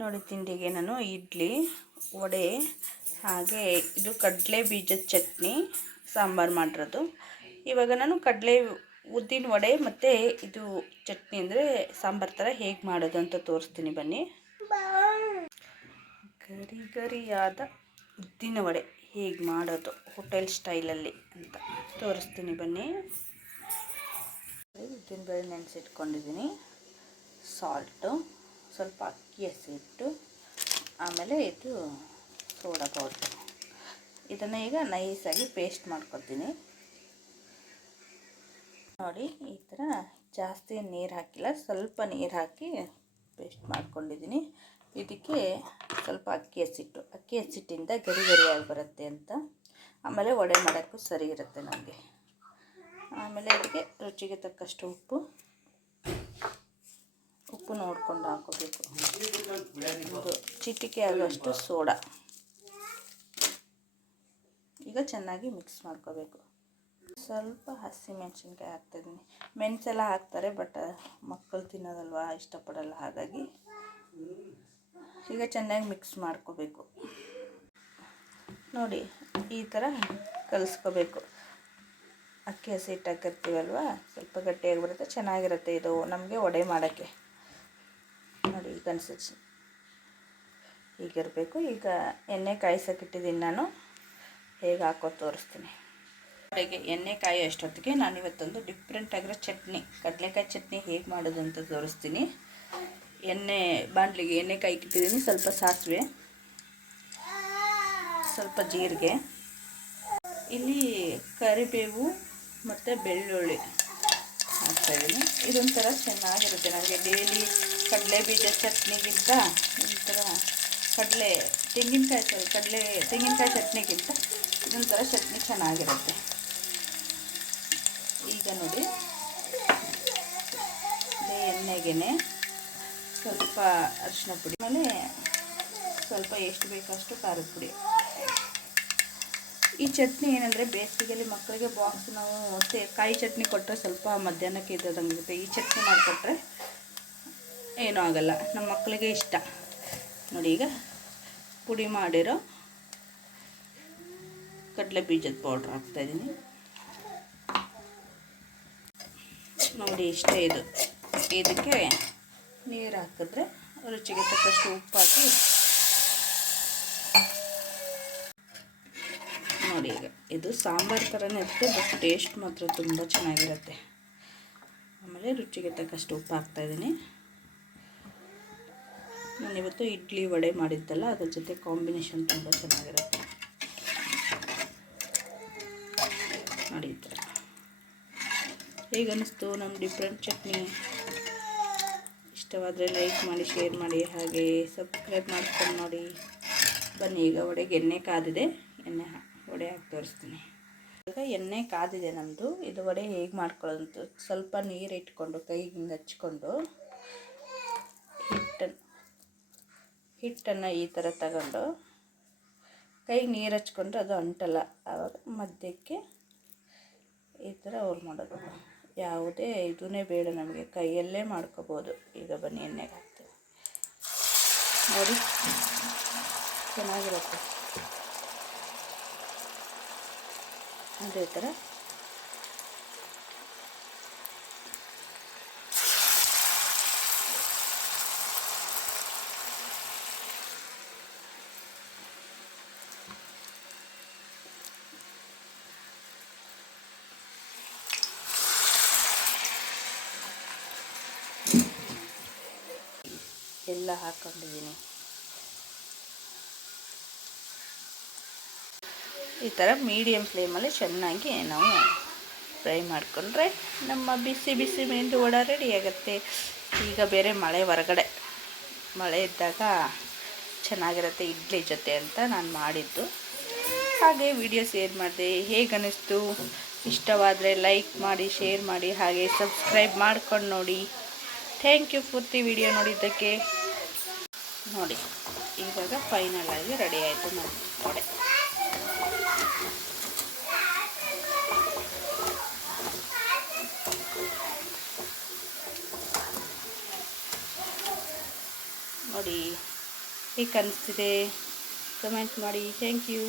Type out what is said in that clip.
ನೋಡಿ, ತಿಂಡಿಗೆ ನಾನು ಇಡ್ಲಿ, ವಡೆ, ಹಾಗೆ ಇದು ಕಡಲೆ ಬೀಜದ ಚಟ್ನಿ, ಸಾಂಬಾರು ಮಾಡಿರೋದು. ಇವಾಗ ನಾನು ಕಡಲೆ ಉದ್ದಿನ ವಡೆ ಮತ್ತು ಇದು ಚಟ್ನಿ ಅಂದರೆ ಸಾಂಬಾರು ಥರ ಹೇಗೆ ಮಾಡೋದು ಅಂತ ತೋರಿಸ್ತೀನಿ ಬನ್ನಿ. ಗರಿ ಗರಿಯಾದ ಉದ್ದಿನ ವಡೆ ಹೇಗೆ ಮಾಡೋದು ಹೋಟೆಲ್ ಸ್ಟೈಲಲ್ಲಿ ಅಂತ ತೋರಿಸ್ತೀನಿ ಬನ್ನಿ. ಉದ್ದಿನ ಬೇಳೆ ನೆನೆಸಿಟ್ಕೊಂಡಿದ್ದೀನಿ. ಸಾಲ್ಟು ಸ್ವಲ್ಪ ಅಕ್ಕಿ ಹಸಿಟ್ಟು, ಆಮೇಲೆ ಇದು ಸೋಡಾ ಪೌಡ್ರು ಇದನ್ನು ಈಗ ನೈಸಾಗಿ ಪೇಸ್ಟ್ ಮಾಡ್ಕೊತೀನಿ. ನೋಡಿ, ಈ ಥರ ಜಾಸ್ತಿ ನೀರು ಹಾಕಿಲ್ಲ, ಸ್ವಲ್ಪ ನೀರು ಹಾಕಿ ಪೇಸ್ಟ್ ಮಾಡ್ಕೊಂಡಿದ್ದೀನಿ ಇದಕ್ಕೆ ಸ್ವಲ್ಪ ಅಕ್ಕಿ ಹಸಿಟ್ಟು. ಅಕ್ಕಿ ಹಸಿಟ್ಟಿಂದ ಗರಿ ಗರಿಯಾಗಿ ಬರುತ್ತೆ ಅಂತ. ಆಮೇಲೆ ವಡೆ ಮಾಡೋಕ್ಕೂ ಸರಿ ಇರುತ್ತೆ ನಮಗೆ ಆಮೇಲೆ ಇದಕ್ಕೆ ರುಚಿಗೆ ತಕ್ಕಷ್ಟು ಉಪ್ಪು. ಉಪ್ಪು ನೋಡ್ಕೊಂಡು ಹಾಕೋಬೇಕು. ಒಂದು ಚಿಟಿಕೆ ಆಗೋಷ್ಟು ಸೋಡಾ. ಈಗ ಚೆನ್ನಾಗಿ ಮಿಕ್ಸ್ ಮಾಡ್ಕೋಬೇಕು. ಸ್ವಲ್ಪ ಹಸಿ ಮೆಣಸಿನ್ಕಾಯಿ ಹಾಕ್ತಾಯಿದ್ದೀನಿ ಮೆಣಸೆಲ್ಲ ಹಾಕ್ತಾರೆ ಬಟ್ ಮಕ್ಕಳು ತಿನ್ನೋದಲ್ವ, ಇಷ್ಟಪಡಲ್ಲ. ಹಾಗಾಗಿ ಈಗ ಚೆನ್ನಾಗಿ ಮಿಕ್ಸ್ ಮಾಡ್ಕೋಬೇಕು. ನೋಡಿ, ಈ ಥರ ಕಲಿಸ್ಕೋಬೇಕು. ಅಕ್ಕಿ ಹಸಿ ಹಿಟ್ಟು ಹಾಕಿರ್ತೀವಲ್ವ ಸ್ವಲ್ಪ ಗಟ್ಟಿಯಾಗಿ ಬರುತ್ತೆ, ಚೆನ್ನಾಗಿರುತ್ತೆ ಇದು. ನಮಗೆ ವಡೆ ಮಾಡೋಕ್ಕೆ. ಈಗ ಅನ್ಸಿಸಿ ಹೀಗಿರಬೇಕು. ಈಗ ಎಣ್ಣೆ ಕಾಯಿಸೋಕ್ಕಿಟ್ಟಿದ್ದೀನಿ ನಾನು. ಹೇಗೆ ಹಾಕೋ ತೋರಿಸ್ತೀನಿ. ಕಡೆಗೆ ಎಣ್ಣೆ ಕಾಯಿ ಅಷ್ಟೊತ್ತಿಗೆ ನಾನು ಇವತ್ತೊಂದು ಡಿಫ್ರೆಂಟ್ ಆಗಿರೋ ಚಟ್ನಿ, ಕಡಲೆಕಾಯಿ ಚಟ್ನಿ ಹೇಗೆ ಮಾಡೋದು ಅಂತ ತೋರಿಸ್ತೀನಿ. ಎಣ್ಣೆ ಬಾಂಡ್ಲಿಗೆ ಎಣ್ಣೆ ಕಾಯಿ ಇಟ್ಟಿದ್ದೀನಿ ಸ್ವಲ್ಪ ಸಾಸಿವೆ, ಸ್ವಲ್ಪ ಜೀರಿಗೆ. ಇಲ್ಲಿ ಕರಿಬೇವು ಮತ್ತು ಬೆಳ್ಳುಳ್ಳಿ ಹಾಕ್ತಾಯಿದ್ದೀನಿ ಇದೊಂಥರ ಚೆನ್ನಾಗಿರುತ್ತೆ. ನನಗೆ ಡೈಲಿ ಕಡಲೆ ಬೀಜ ಚಟ್ನಿಗಿಂತ ಒಂಥರ ಕಡಲೆ, ತೆಂಗಿನಕಾಯಿ ಸಾರಿ ಕಡಲೆ, ತೆಂಗಿನಕಾಯಿ ಚಟ್ನಿಗಿಂತ ಇದೊಂಥರ ಚಟ್ನಿ ಚೆನ್ನಾಗಿರುತ್ತೆ. ಈಗ ನೋಡಿ ಎಣ್ಣೆಗೆ ಸ್ವಲ್ಪ ಅರಿಶಿನ ಪುಡಿ, ಆಮೇಲೆ ಸ್ವಲ್ಪ ಎಷ್ಟು ಬೇಕಷ್ಟು ಖಾರದ ಪುಡಿ. ಈ ಚಟ್ನಿ ಏನಂದರೆ ಬೇಸಿಗೆಯಲ್ಲಿ ಮಕ್ಕಳಿಗೆ ಬಾಕ್ಸ್ ನಾವು ಮತ್ತೆ ಕಾಯಿ ಚಟ್ನಿ ಕೊಟ್ಟರೆ ಸ್ವಲ್ಪ ಮಧ್ಯಾಹ್ನಕ್ಕೆ ಇದ್ದದಂಗಿರುತ್ತೆ ಈ ಚಟ್ನಿ ಮಾಡಿಕೊಟ್ರೆ ಏನೂ ಆಗಲ್ಲ. ನಮ್ಮ ಮಕ್ಕಳಿಗೆ ಇಷ್ಟ. ನೋಡಿ ಈಗ ಪುಡಿ ಮಾಡಿರೋ ಕಡಲೆ ಬೀಜದ ಪೌಡ್ರ್ ಹಾಕ್ತಾಯಿದ್ದೀನಿ ನೋಡಿ ಇಷ್ಟೇ ಇದು. ಇದಕ್ಕೆ ನೀರು ಹಾಕಿದ್ರೆ ರುಚಿಗೆ ತಕ್ಕಷ್ಟು ಉಪ್ಪು ಹಾಕಿ ನೋಡಿ ಈಗ. ಇದು ಸಾಂಬಾರು ಥರನೇ ಇರುತ್ತೆ ಬಟ್ ಟೇಸ್ಟ್ ಮಾತ್ರ ತುಂಬ ಚೆನ್ನಾಗಿರುತ್ತೆ. ಆಮೇಲೆ ರುಚಿಗೆ ತಕ್ಕಷ್ಟು ಉಪ್ಪು ಹಾಕ್ತಾಯಿದ್ದೀನಿ ನಾನಿವತ್ತು ಇಡ್ಲಿ ವಡೆ ಮಾಡಿದ್ದಲ್ಲ, ಅದ್ರ ಜೊತೆ ಕಾಂಬಿನೇಷನ್ ತುಂಬ ಚೆನ್ನಾಗಿರುತ್ತೆ. ನೋಡಿ ಈ ಥರ. ಅನ್ನಿಸ್ತು ನಮ್ಮ ಡಿಫ್ರೆಂಟ್ ಚಟ್ನಿ? ಇಷ್ಟವಾದರೆ ಲೈಕ್ ಮಾಡಿ ಶೇರ್ ಮಾಡಿ, ಹಾಗೆ ಸಬ್ಸ್ಕ್ರೈಬ್ ಮಾಡ್ಕೊಂಡು ನೋಡಿ. ಬನ್ನಿ, ಈಗ ವಡೆಗೆ ಎಣ್ಣೆ ಕಾದಿದೆ, ಎಣ್ಣೆ ವಡೆ ಹಾಕಿ ತೋರಿಸ್ತೀನಿ. ಈಗ ಎಣ್ಣೆ ಕಾದಿದೆ ನಮ್ಮದು ಇದು ವಡೆ ಹೇಗೆ ಮಾಡ್ಕೊಳ್ಳೋದು ಸ್ವಲ್ಪ ನೀರು ಇಟ್ಕೊಂಡು, ಕೈಗೆ ಹಿಂಗೆ ಹಚ್ಕೊಂಡು ಹಿಟ್ಟನ್ನು ಹಿಟ್ಟನ್ನು ಈ ಥರ ತಗೊಂಡು ಕೈಗೆ ನೀರು ಹಚ್ಕೊಂಡ್ರೆ ಅದು ಅಂಟಲ್ಲ. ಆವಾಗ ಮಧ್ಯಕ್ಕೆ ಈ ಥರ ಅವ್ರು ಮಾಡೋದು. ಯಾವುದೇ ಇದನ್ನೇ ಬೇಡ ನಮಗೆ. ಕೈಯಲ್ಲೇ ಮಾಡ್ಕೋಬೋದು. ಈಗ ಬನ್ನಿ ಎಣ್ಣೆಗೆ ಹಾಕ್ತೀವಿ ನೋಡಿ. ಚೆನ್ನಾಗಿರುತ್ತೆ. ಅದೇ ಥರ ಎಲ್ಲ ಹಾಕ್ಕೊಂಡಿದ್ದೀನಿ ಈ ಥರ ಮೀಡಿಯಮ್ ಫ್ಲೇಮಲ್ಲಿ ಚೆನ್ನಾಗಿ ನಾವು ಫ್ರೈ ಮಾಡಿಕೊಂಡ್ರೆ ನಮ್ಮ ಬಿಸಿ ಬಿಸಿ ಮೆಂದು ವಡ ರೆಡಿ ಆಗುತ್ತೆ. ಈಗ ಬೇರೆ ಮಳೆ ಹೊರಗಡೆ. ಮಳೆ ಇದ್ದಾಗ ಚೆನ್ನಾಗಿರುತ್ತೆ ಇಡ್ಲಿ ಜೊತೆ ಅಂತ ನಾನು ಮಾಡಿದ್ದು. ಹಾಗೆ ವಿಡಿಯೋ ಶೇರ್ ಮಾಡಿದೆ. ಹೇಗೆ ಅನ್ನಿಸ್ತು ಇಷ್ಟವಾದರೆ ಲೈಕ್ ಮಾಡಿ ಶೇರ್ ಮಾಡಿ, ಹಾಗೆ ಸಬ್ಸ್ಕ್ರೈಬ್ ಮಾಡ್ಕೊಂಡು ನೋಡಿ. ಥ್ಯಾಂಕ್ ಯು ಪೂರ್ತಿ ವಿಡಿಯೋ ನೋಡಿದ್ದಕ್ಕೆ. ನೋಡಿ, ಇವಾಗ ಫೈನಲ್ ಆಗಿ ರೆಡಿ ಆಯಿತು ನಮ್ಮ ನೋಡಿ ಹೇಗೆ ಕಾಣಿಸ್ತಿದೆ? ಕಮೆಂಟ್ ಮಾಡಿ. Thank you